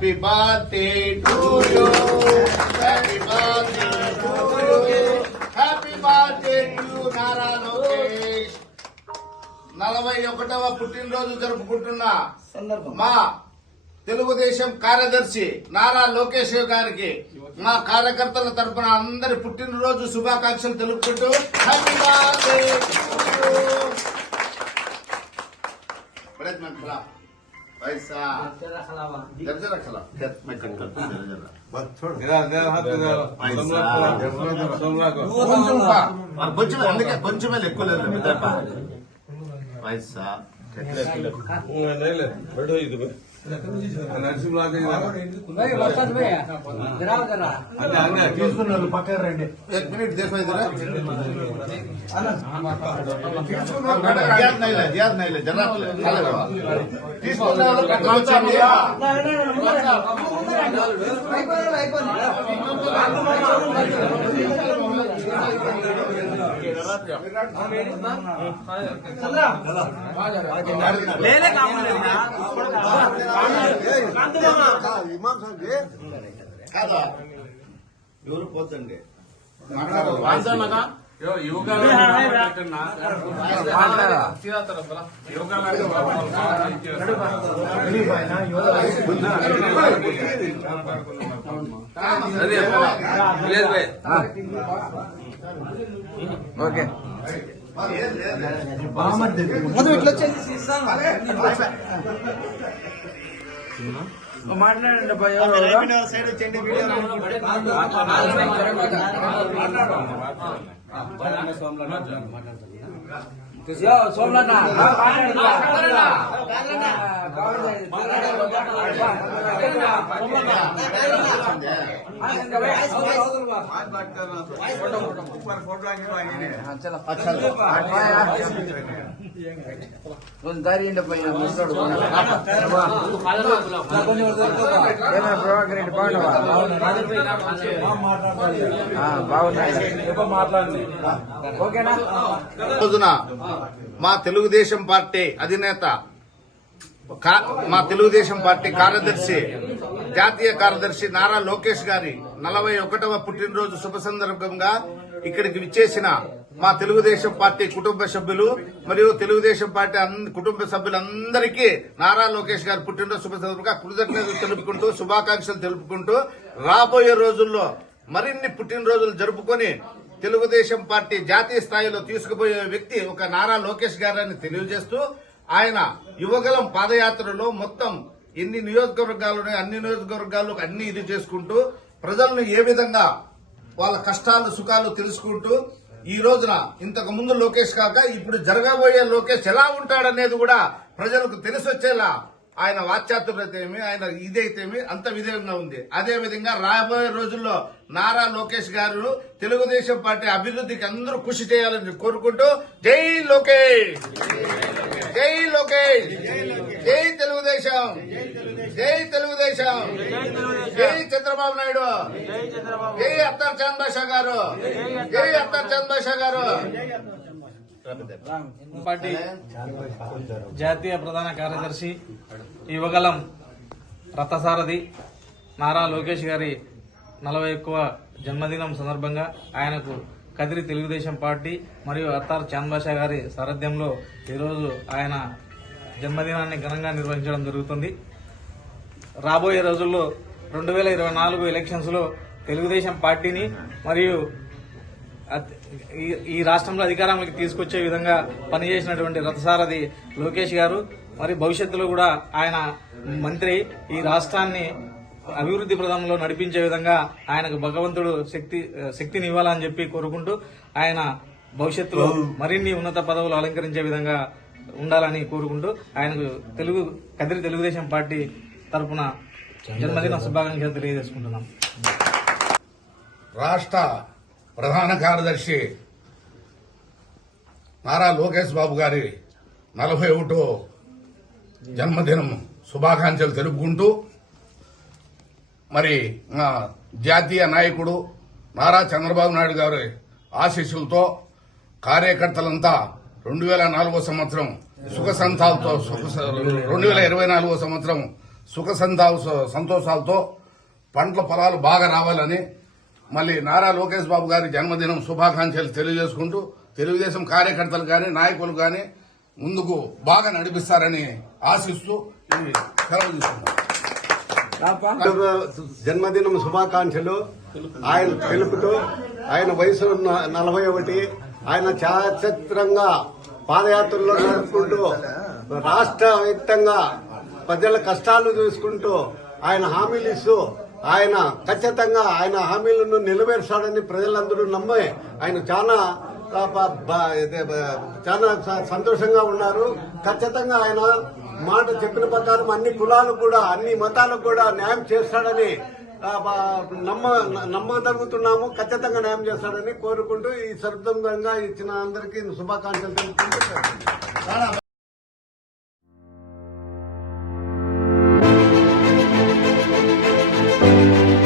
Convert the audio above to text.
Happy birthday to you, happy birthday to you, happy birthday to Nara Lokesh. 41వ పుట్టినరోజు జరుపుకుంటున్న మా తెలుగుదేశం కార్యదర్శి నారా లోకేష్ గారికి మా కార్యకర్తల తరఫున అందరి పుట్టినరోజు శుభాకాంక్షలు తెలుపుకుంటూ హ్యాపీ బర్త్డే టు యూ. पैसा जरा खिला मैं कट करता हूं जरा बस छोड़ जरा हाथ दे और కొంచెం అందుకే కొంచెమే లెక్కలేదు మిత్రపా पैसा లేదు బెడ్ ఇది నర్సింగ్ లాగే भाई बस भैया जरा जरा अन्ना తీసుకున్నారు పక్కన రండి 1 मिनट देखो इधर याद नहीं ले जरा खाले बाबा తీసుకున్న వాళ్ళు పక్కన వచ్చండి ले ले काम लेना ఇమాం సార్ కాదా ఎవరు పోతండి మాట్లాడనగా యోగా ఓకే మొదలు ఇట్లా వచ్చేసి మాట్లాడండి సైడ్ వచ్చండి సోమలన్న దారి బాగున్నాయి ఓకేనా. రోజున మా తెలుగుదేశం పార్టీ అధినేత మా తెలుగుదేశం పార్టీ కార్యదర్శి జాతీయ కార్యదర్శి నారా లోకేష్ గారి 41వ పుట్టినరోజు శుభ సందర్భంగా ఇక్కడికి విచ్చేసిన మా తెలుగుదేశం పార్టీ కుటుంబ సభ్యులు మరియు తెలుగుదేశం పార్టీ కుటుంబ సభ్యులందరికీ నారా లోకేష్ గారి పుట్టినరోజు శుభ సందర్భంగా కృతజ్ఞతలు తెలుపుకుంటూ శుభాకాంక్షలు తెలుపుకుంటూ రాబోయే రోజుల్లో మరిన్ని పుట్టినరోజులు జరుపుకొని తెలుగుదేశం పార్టీ జాతీయ స్థాయిలో తీసుకుపోయే వ్యక్తి ఒక నారా లోకేష్ గారని తెలియజేస్తూ ఆయన యువగలం పాదయాత్రలో మొత్తం ఎన్ని నియోజకవర్గాలు అన్ని నియోజకవర్గాలు అన్ని ఇది చేసుకుంటూ ప్రజలను ఏ విధంగా వాళ్ళ కష్టాలు సుఖాలు తెలుసుకుంటూ ఈ రోజున ఇంతకు ముందు లోకేష్ కాక ఇప్పుడు జరగబోయే లోకేష్ ఎలా ఉంటాడనేది కూడా ప్రజలకు తెలిసొచ్చేలా ఆయన వాచ్యాతుర్యత ఏమి ఆయన ఇదైతేమి అంత విధంగా ఉంది. అదే విధంగా రాబోయే రోజుల్లో నారా లోకేష్ గారు తెలుగుదేశం పార్టీ అభివృద్ధికి అందరూ కృషి చేయాలని కోరుకుంటూ జై లోకేష్, జై లోకేష్, జై తెలుగుదేశం, జై తెలుగుదేశం, జై చంద్రబాబు నాయుడు, జై అత్తర్ చాంద్ బాషా గారు, జై అత్తర్ చాంద్ బాషా గారు. పార్టీ జాతీయ ప్రధాన కార్యదర్శి యువగలం రథసారథి నారా లోకేష్ గారి 41వ జన్మదినం సందర్భంగా ఆయనకు కదిరి తెలుగుదేశం పార్టీ మరియు అత్తార్ చాంద్ బాషా గారి సారథ్యంలో ఈరోజు ఆయన జన్మదినాన్ని ఘనంగా నిర్వహించడం జరుగుతుంది. రాబోయే రోజుల్లో 2024 ఎలక్షన్స్ లో తెలుగుదేశం పార్టీని మరియు ఈ రాష్ట్రంలో అధికారంలోకి తీసుకొచ్చే విధంగా పనిచేసినటువంటి రథసారథి లోకేష్ గారు మరి భవిష్యత్తులో కూడా ఆయన మంత్రి ఈ రాష్ట్రాన్ని అభివృద్ధి ప్రదంలో నడిపించే విధంగా ఆయనకు భగవంతుడు శక్తిని ఇవ్వాలని చెప్పి కోరుకుంటూ ఆయన భవిష్యత్తులో మరిన్ని ఉన్నత పదవులు అలంకరించే విధంగా ఉండాలని కోరుకుంటూ ఆయనకు కదిరి తెలుగుదేశం పార్టీ తరఫున జన్మదిన శుభాకాంక్షలు తెలియజేసుకుంటున్నాం. రాష్ట్ర ప్రధాన కార్యదర్శి నారా లోకేష్ బాబు గారి 41వ జన్మదినం శుభాకాంక్షలు తెలుపుకుంటూ మరి జాతీయ నాయకుడు నారా చంద్రబాబు నాయుడు గారి ఆశీస్సులతో కార్యకర్తలంతా 2024 సంవత్సరం సుఖ సంతాలతో 2024 సంవత్సరం సుఖ సంతోషాలతో పంటల పొలాలు బాగా రావాలని మళ్ళీ నారా లోకేష్ బాబు గారి జన్మదినం శుభాకాంక్షలు తెలియజేసుకుంటూ తెలుగుదేశం కార్యకర్తలు కానీ నాయకులు కానీ ముందుకు బాగా నడిపిస్తారని ఆశిస్తూ ఈ సెలవు తీసుకుంటాం. జన్మదినం శుభాకాంక్షలు ఆయన తెలుపుతూ ఆయన వయసు 41. ఆయన చారిత్రంగా పాదయాత్రలో నడుపుకుంటూ రాష్ట్ర వ్యాప్తంగా ప్రజల కష్టాలు చూసుకుంటూ ఆయన హామీలు ఇస్తూ ఆయన ఖచ్చితంగా ఆయన హామీలను నెరవేర్చాడని ప్రజలందరూ నమ్మి ఆయన చాలా సంతోషంగా ఉన్నారు. ఖచ్చితంగా ఆయన మాట చెప్పిన ప్రకారం అన్ని కులాలకు కూడా అన్ని మతాలకు కూడా న్యాయం చేస్తాడని నమ్మగలుగుతున్నాము. ఖచ్చితంగా న్యాయం చేస్తాడని కోరుకుంటూ ఈ సందర్భంగా ఇచ్చిన అందరికీ శుభాకాంక్షలు తెలుపుకుంటూ